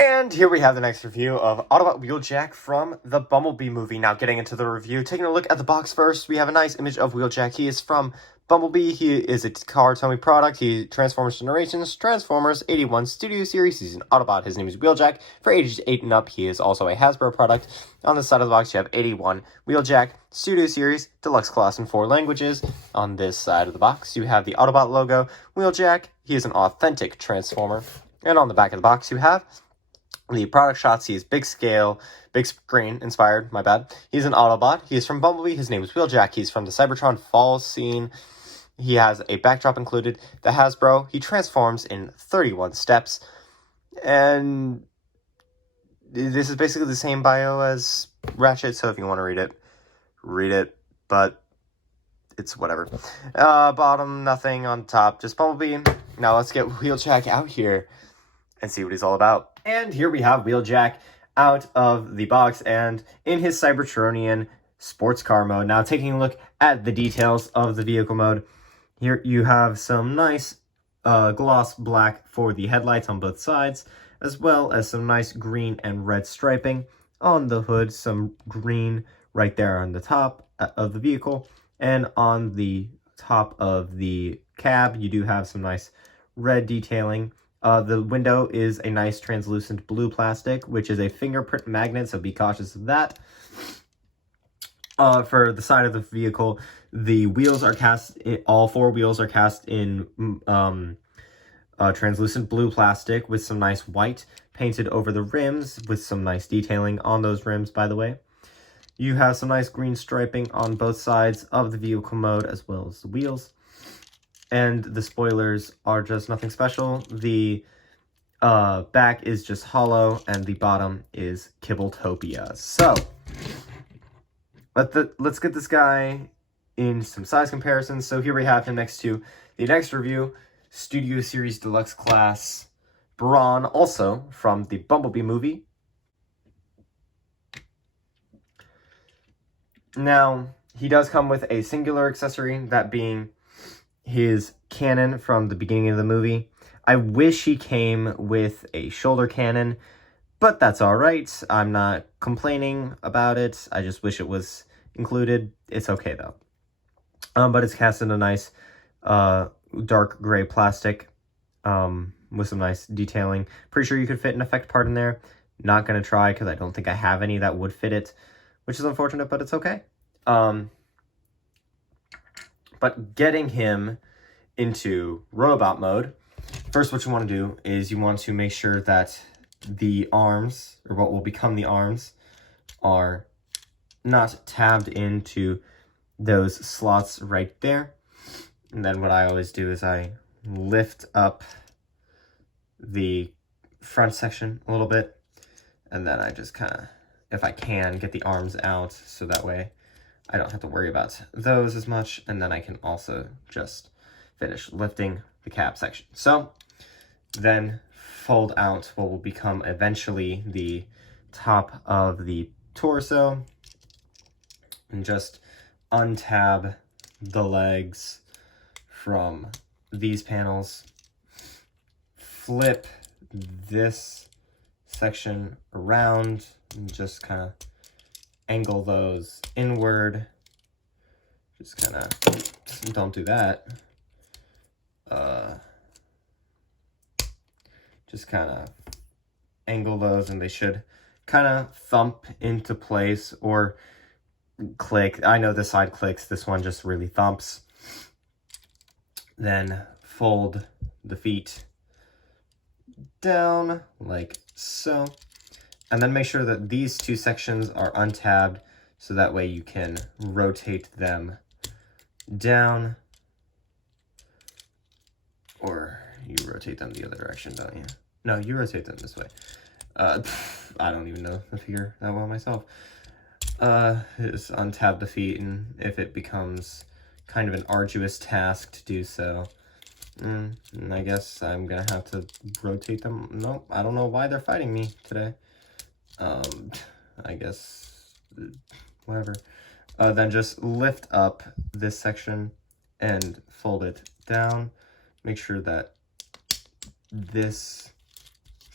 And here we have the next review of Autobot Wheeljack from the Bumblebee movie. Now getting into the review, taking a look at the box first, we have a nice image of Wheeljack. He is from Bumblebee. He is a Tomy product. He Transformers Generations, Transformers 81 Studio Series. He's an Autobot. His name is Wheeljack. For ages 8 and up, he is also a Hasbro product. On the side of the box, you have 81 Wheeljack Studio Series, Deluxe Class in 4 languages. On this side of the box, you have the Autobot logo. Wheeljack, he is an authentic Transformer. And on the back of the box, you have the product shots. He is big scale, big screen inspired, my bad. He's an Autobot. He is from Bumblebee. His name is Wheeljack. He's from the Cybertron fall scene. He has a backdrop included, the Hasbro. He transforms in 31 steps. And this is basically the same bio as Ratchet, so if you want to read it. But it's whatever. Bottom, nothing. On top, just Bumblebee. Now let's get Wheeljack out here and see what he's all about. And here we have Wheeljack out of the box and in his Cybertronian sports car mode. Now taking a look at the details of the vehicle mode. Here you have some nice gloss black for the headlights on both sides, as well as some nice green and red striping on the hood, some green right there on the top of the vehicle, and on the top of the cab you do have some nice red detailing. The window is a nice translucent blue plastic, which is a fingerprint magnet, so be cautious of that. For the side of the vehicle, the wheels are cast, all 4 wheels are cast in translucent blue plastic with some nice white painted over the rims with some nice detailing on those rims, by the way. You have some nice green striping on both sides of the vehicle mode as well as the wheels. And the spoilers are just nothing special. The back is just hollow, and the bottom is Kibbletopia. So, let's get this guy in some size comparisons. So here we have him next to the next review, Studio Series Deluxe Class Brawn, also from the Bumblebee movie. Now, he does come with a singular accessory, that being his cannon from the beginning of the movie. I wish he came with a shoulder cannon, but that's alright. I'm not complaining about it. I just wish it was included. It's okay though. But it's cast in a nice dark gray plastic with some nice detailing. Pretty sure you could fit an effect part in there. Not going to try because I don't think I have any that would fit it, which is unfortunate, but it's okay. But getting him into robot mode, first what you want to do is you want to make sure that the arms, or what will become the arms, are not tabbed into those slots right there. And then what I always do is I lift up the front section a little bit, and then I just kind of, if I can, get the arms out so that way I don't have to worry about those as much, and then I can also just finish lifting the cab section. So then fold out what will become eventually the top of the torso, and just untab the legs from these panels, flip this section around, and just kind of angle those inward. Just kind of, don't do that. Just kind of angle those, and they should kind of thump into place or click. I know this side clicks, this one just really thumps. Then fold the feet down like so. And then make sure that these 2 sections are untabbed, so that way you can rotate them down. Or you rotate them the other direction, don't you? No, you rotate them this way. I don't even know the figure that well myself. Just untab the feet, and if it becomes kind of an arduous task to do so, I guess I'm gonna have to rotate them. Nope, I don't know why they're fighting me today. I guess, whatever. Then just lift up this section and fold it down. Make sure that this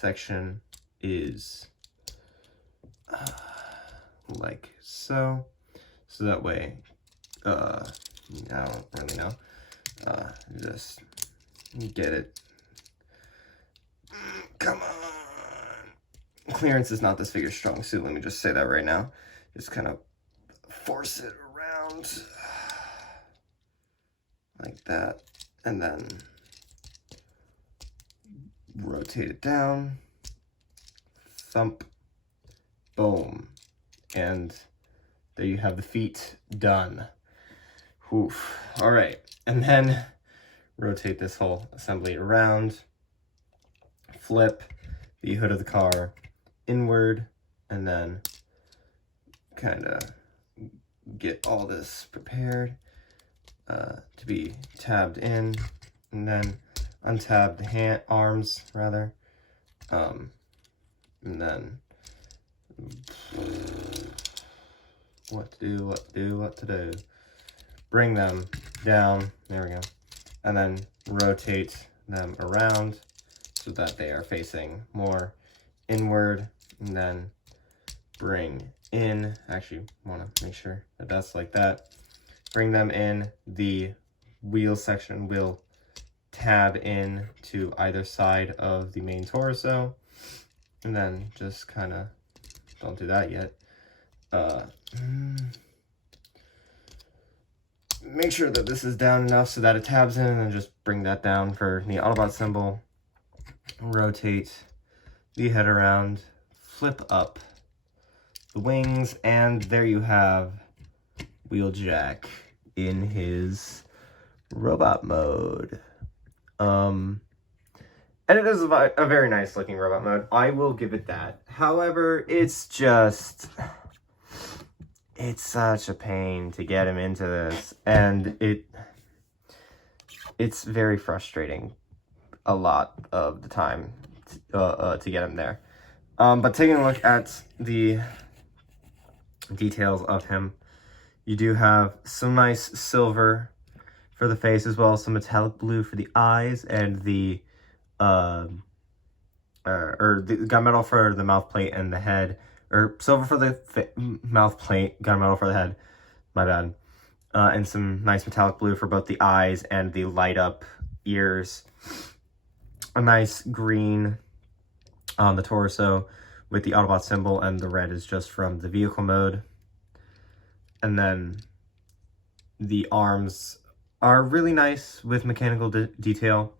section is like so. So that way, I don't really know. Just get it. Come on. Clearance is not this figure's strong suit. Let me just say that right now. Just kind of force it around like that, and then rotate it down, thump, boom, and there you have the feet done. Oof. All right, and then rotate this whole assembly around, flip the hood of the car inward, and then kind of get all this prepared to be tabbed in, and then untab the arms rather, and then what to do, bring them down, there we go, and then rotate them around so that they are facing more inward, and then bring in, actually want to make sure that that's like that, bring them in, the wheel section will tab in to either side of the main torso, and then just kind of, don't do that yet, make sure that this is down enough so that it tabs in, and then just bring that down for the Autobot symbol, rotate the head around, flip up the wings, and there you have Wheeljack in his robot mode. And it is a very nice looking robot mode. I will give it that. However, it's such a pain to get him into this, and it's very frustrating a lot of the time to get him there. But taking a look at the details of him, you do have some nice silver for the face, as well as some metallic blue for the eyes, and the the gunmetal for the mouth plate and the head, or silver for the mouth plate, gunmetal for the head, my bad, and some nice metallic blue for both the eyes and the light up ears. A nice green on the torso with the Autobot symbol, and the red is just from the vehicle mode. And then the arms are really nice with mechanical detail.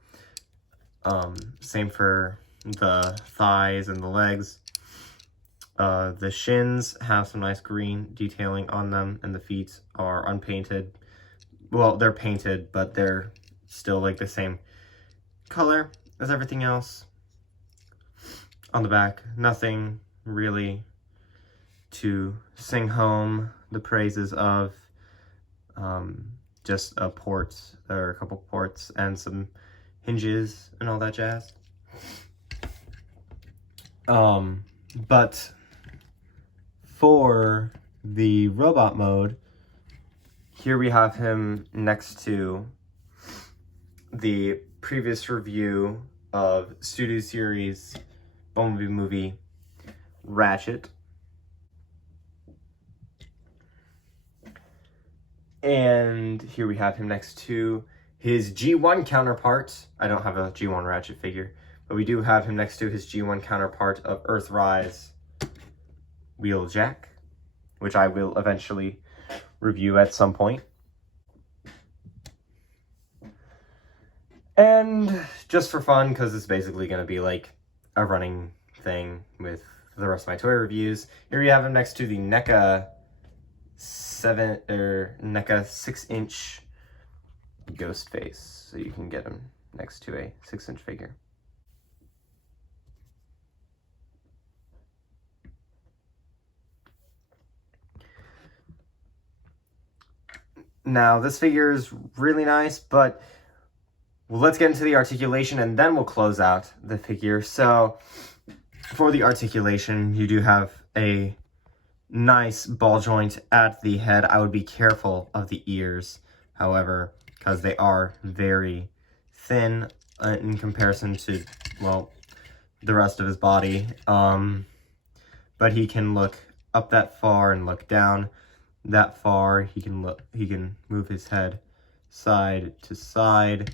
Same for the thighs and the legs. The shins have some nice green detailing on them, and the feet are unpainted. Well, they're painted, but they're still like the same color as everything else. On the back, nothing really to sing home the praises of. Just a port, or a couple ports, and some hinges and all that jazz. But for the robot mode, here we have him next to the previous review of Studio Series Bumblebee movie Ratchet. And here we have him next to his G1 counterpart. I don't have a G1 Ratchet figure, but we do have him next to his G1 counterpart of Earthrise Wheeljack, which I will eventually review at some point. And just for fun, because it's basically going to be like a running thing with the rest of my toy reviews, here we have him next to the NECA 6-inch ghost face, so you can get him next to a 6-inch figure. Now, this figure is really nice, but let's get into the articulation, and then we'll close out the figure. So, for the articulation, you do have a nice ball joint at the head. I would be careful of the ears, however, because they are very thin in comparison to, well, the rest of his body. But he can look up that far and look down that far. He can move his head side to side.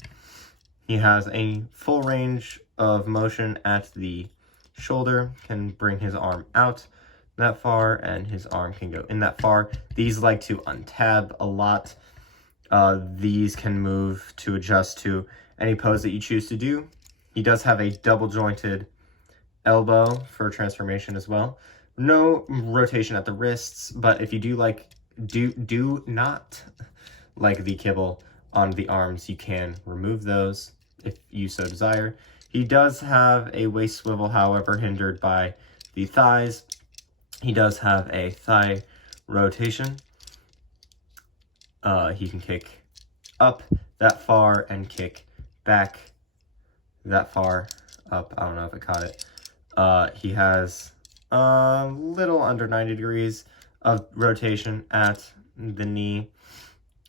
He has a full range of motion at the shoulder, can bring his arm out that far, and his arm can go in that far. These like to untab a lot. These can move to adjust to any pose that you choose to do. He does have a double jointed elbow for transformation as well. No rotation at the wrists, but if you do not like the kibble on the arms, you can remove those if you so desire. He does have a waist swivel, however, hindered by the thighs. He does have a thigh rotation. He can kick up that far and kick back that far up. I don't know if I caught it. He has a little under 90 degrees of rotation at the knee,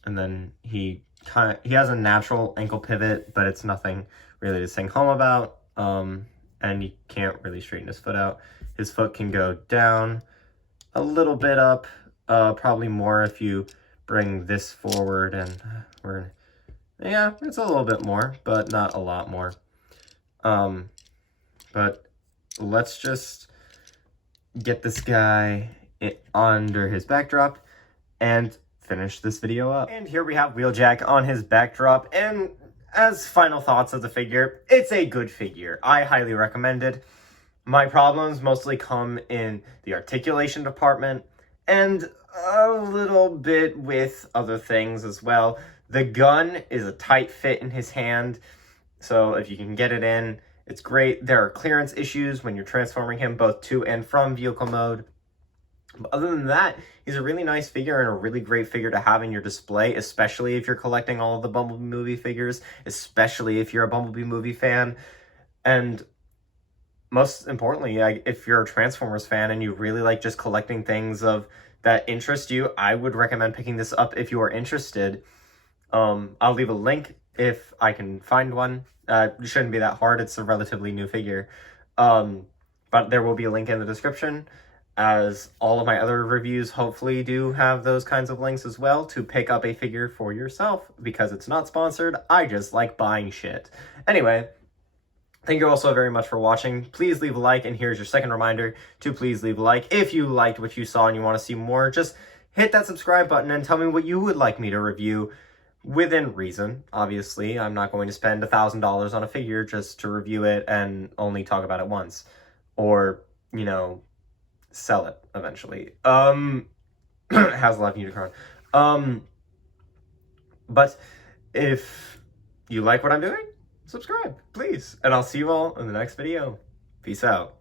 and then he has a natural ankle pivot, but it's nothing really to sing home about. And you can't really straighten his foot out. His foot can go down a little bit up, probably more if you bring this forward, and yeah, it's a little bit more, but not a lot more. But let's just get this guy under his backdrop and finish this video up. And here we have Wheeljack on his backdrop, and as final thoughts of the figure, it's a good figure. I highly recommend it. My problems mostly come in the articulation department and a little bit with other things as well. The gun is a tight fit in his hand, so if you can get it in, it's great. There are clearance issues when you're transforming him both to and from vehicle mode. But other than that, he's a really nice figure and a really great figure to have in your display, especially if you're collecting all of the Bumblebee movie figures, especially if you're a Bumblebee movie fan. And most importantly, if you're a Transformers fan and you really like just collecting things of that interest you, I would recommend picking this up if you are interested. I'll leave a link if I can find one. It shouldn't be that hard. It's a relatively new figure. But there will be a link in the description, as all of my other reviews hopefully do have those kinds of links as well to pick up a figure for yourself, because it's not sponsored. I just like buying shit. Anyway, thank you all so very much for watching. Please leave a like, and here's your second reminder to please leave a like. If you liked what you saw and you want to see more, just hit that subscribe button and tell me what you would like me to review. Within reason, obviously. I'm not going to spend $1,000 on a figure just to review it and only talk about it once. Or, you know, sell it eventually. Has a lot of Unicron. But if you like what I'm doing, subscribe, please. And I'll see you all in the next video. Peace out.